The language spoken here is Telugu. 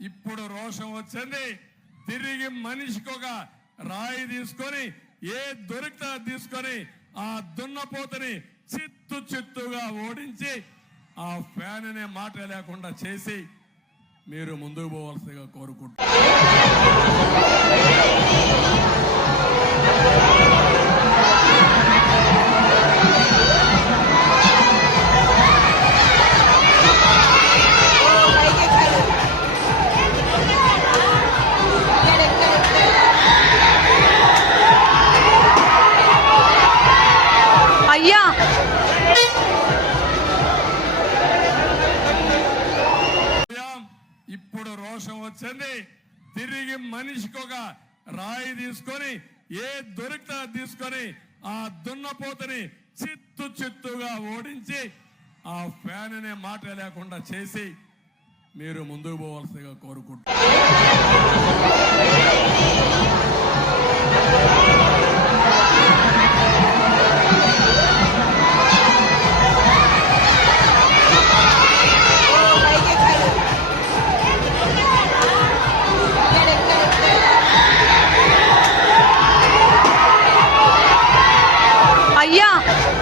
ఇప్పుడు రోషం వచ్చింది. తిరిగి మనిషికి ఒక రాయి తీసుకొని ఏ దొరికితే తీసుకొని ఆ దున్నపోతని చిత్తు చిత్తుగా ఓడించి ఆ ఫ్యాన్ మాట లేకుండా చేసి మీరు ముందుకు పోవాల్సిందిగా కోరుకుంటున్నారు అయ్యా! ఇప్పుడు రోషం వచ్చింది. తిరిగి మనిషికి ఒక రాయి తీసుకొని ఏ దొరికితే తీసుకొని ఆ దున్నపోతని చిత్తు చిత్తుగా ఓడించి ఆ ఫ్యాన్ అనే మాట లేకుండా చేసి మీరు ముందుకు పోవాల్సిందిగా కోరుకుంటున్నారు 一样。